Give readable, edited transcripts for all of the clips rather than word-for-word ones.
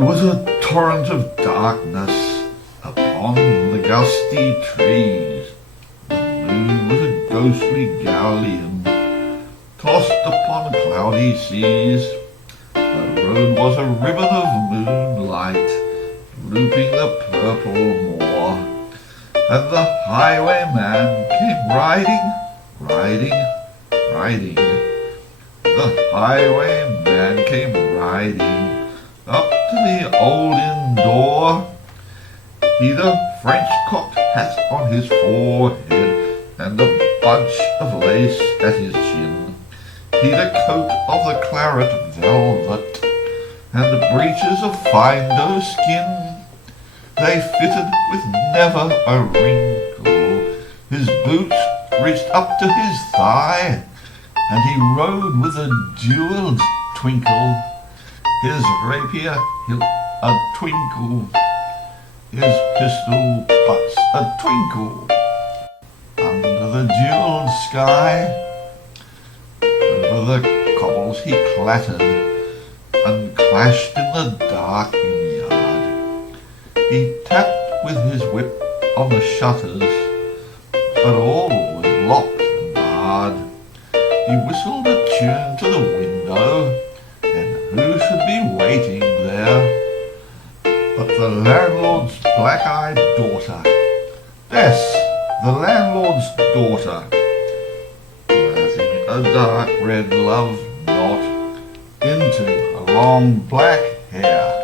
was a torrent of darkness upon the gusty trees. The moon was a ghostly galleon tossed upon cloudy seas. The road was a ribbon of moonlight looping the purple moor, and the highwayman came riding, riding, riding. The highwayman came riding up to the old inn door. He'd a French-cocked hat on his forehead and a bunch of lace at his chin. He'd a coat of the claret velvet and breeches of fine doe skin. They fitted with never a wrinkle. His boots reached up to his thigh, and he rode with a jewelled twinkle. His rapier hilt a twinkle, his pistol butts a twinkle. Under the jewelled sky, over the cobbles he clattered and clashed in the dark inn yard. He tapped with his whip on the shutters, but all was locked and barred. He whistled a tune to the window, and who should be waiting there but the landlord's black-eyed daughter, Bess, the landlord's daughter, plaiting a dark red love knot into her long black hair.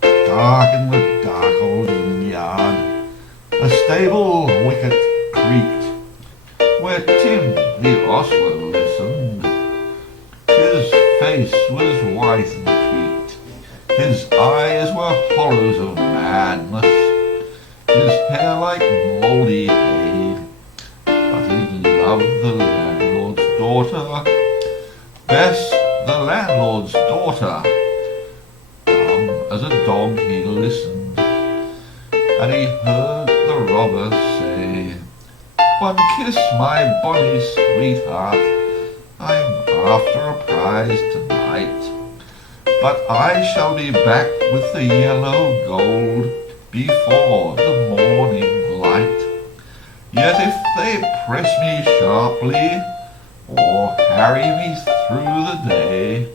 Dark in the dark old inn yard, a stable wicket creaked, where Tim the ostler listened. His face was white and peaked, his eyes were hollows of madness, his hair like mouldy hay, but he loved the landlord's daughter, Bess, the landlord's daughter. Dumb as a dog he listened, and he heard the robber say, "One kiss, my bonny sweetheart, I'm after a prize tonight, but I shall be back with the yellow gold before the morning light. Yet if they press me sharply, or harry me through the day,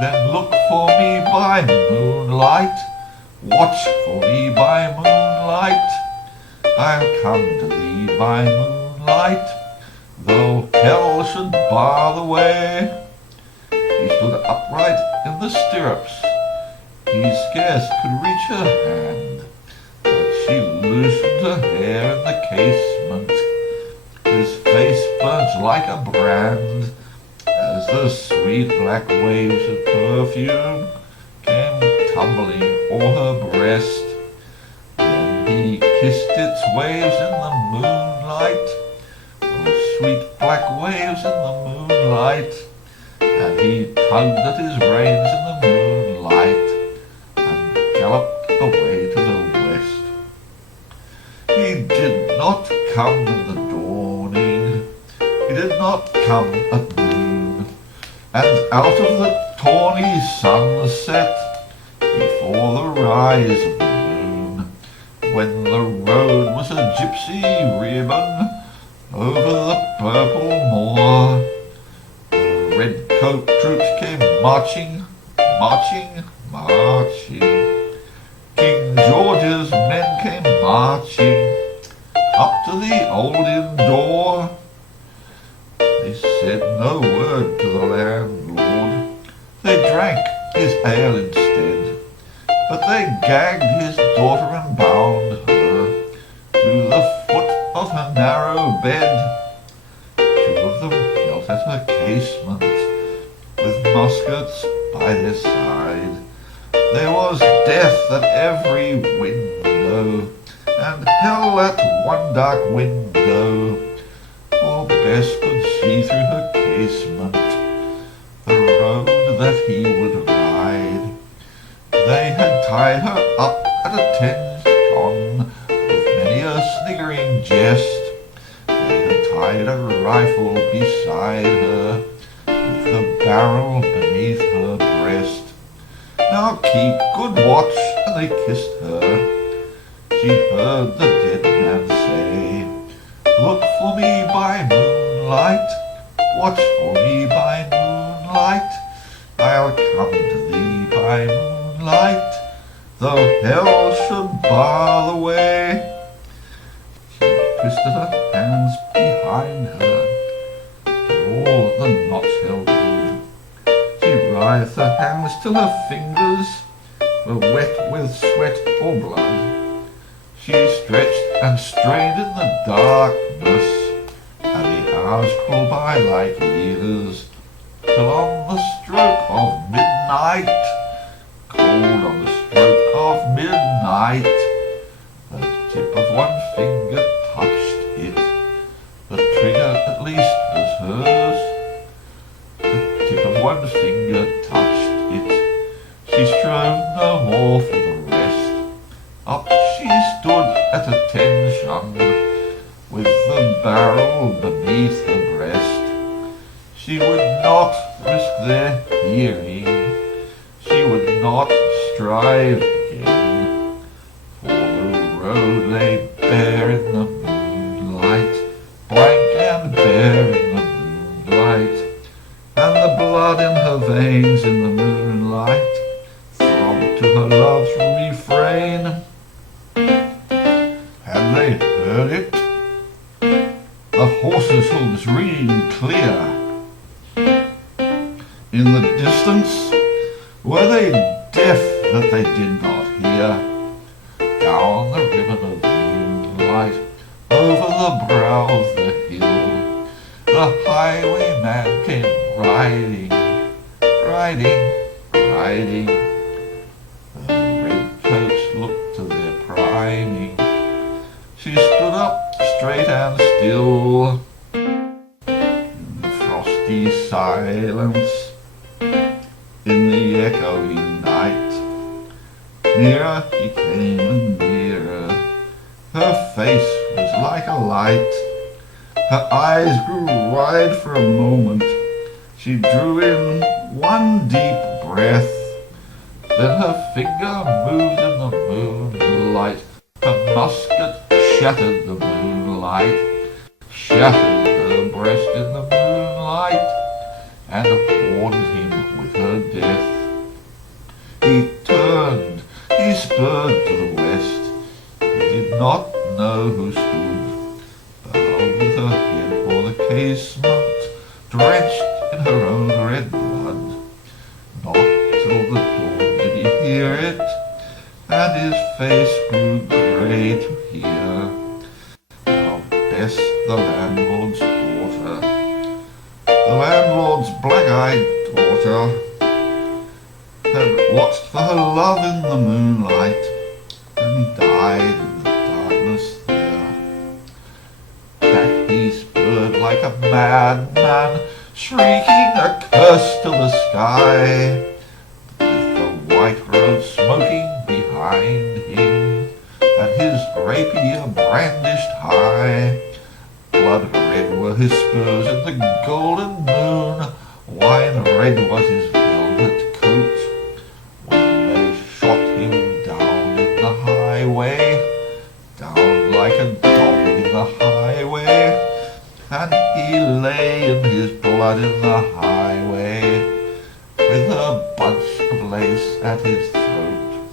then look for me by moonlight, watch for me by moonlight. I'll come to thee by moonlight, though hell should bar the way." He stood upright in the stirrups, he scarce could reach her hand, but she loosened her hair in the casement. His face burnt like a brand, as the sweet black waves of perfume came tumbling o'er her breast. Then he kissed its waves in the moonlight, those sweet black waves in the moonlight, and he tugged at his reins in the moonlight and galloped away to the west. He did not come in the dawning, he did not come at noon, and out of the tawny sunset, before the rise of the moon, when the road was a gypsy ribbon over the purple moor, the red-coat troops came marching, marching, marching. King George's men came marching up to the old inn door. They said no word to the landlord, they drank his ale instead, but they gagged his daughter and bound her to the foot of her narrow bed. Two of them knelt at her casement, with muskets by their side. There was death at every window, and hell at one dark window, for Bess could see through her casement the road that he would ride. They had tied her up at a 10-ton with many a sniggering jest. They had tied a rifle beside her with the barrel beneath her breast. Now Now keep good watch, and they kissed her. She heard the dead man say, look for me by moonlight, watch for me by moonlight, I'll come to thee by moonlight, though hell should bar the way. She twisted her hands behind her, till all the knots held good. She writhed her hands till her fingers were wet with sweat or blood. She stretched and strained in the darkness, and the hours crawled by like years, till on the stroke of midnight, cold on the stroke of midnight, the tip of one finger touched it. The trigger at least was hers. The tip of one finger touched it. She strove no more for the rest. Up she stood at attention, with the barrel beneath her breast. She would not risk their hearing, she would not strive again, for the road lay bare in the moonlight, blank and bare in the moonlight, and the blood in her veins in the moonlight throbbed to her love's refrain. Had they heard it? The horses' hooves ringing clear. In the distance, were they deaf that they did not hear? Down the ribbon of moonlight, over the brow of the hill, the highwayman came riding, riding, riding. The redcoats looked to their priming. She stood up straight and still, in the frosty silence, in the echoing night. Nearer he came and nearer. Her face was like a light. Her eyes grew wide for a moment. She drew in one deep breath. Then her finger moved in the moonlight. Her musket shattered the moonlight, shattered her breast in the moonlight, and warned him with her death. He turned, he spurred to the west. He did not know who stood, bowed with her head o'er the casement, drenched in her own red blood. Not till the dawn did he hear it, and his face grew grey to hear. How Bess, the landlord's daughter, the landlord's black-eyed daughter, had watched for her love in the moonlight, and died in the darkness there. Back he spurred like a madman, shrieking a curse to the sky, with the white road smoking behind him, and his rapier brandished high. Blood red were his spurs in the golden moon, wine red was his velvet coat, when they shot him down in the highway, down like a dog in the highway, and he lay in his blood in the highway, with a bunch of lace at his throat.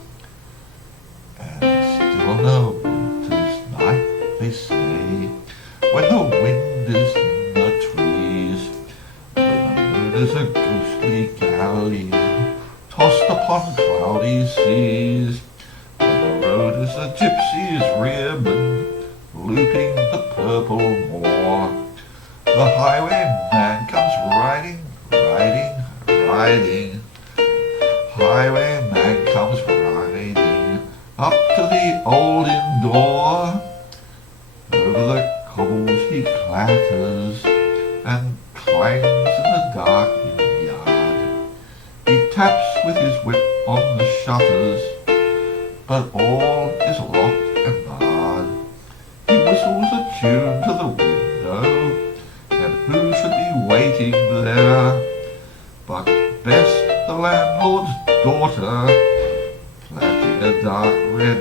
And still on a winter's night, they say, when the wind is in the trees, when the moon is a ghostly galley tossed upon cloudy seas, when the road is a gypsy's ribbon looping the purple moor, the highwayman comes riding, riding, riding. Highwayman comes riding up to the old inn door. Over the cobbles he clatters and clangs in the dark inn yard. He taps with his whip on the shutters, but all is locked and barred. He whistles a tune to the window, and who should be waiting there but Bess, the landlord's daughter, dark red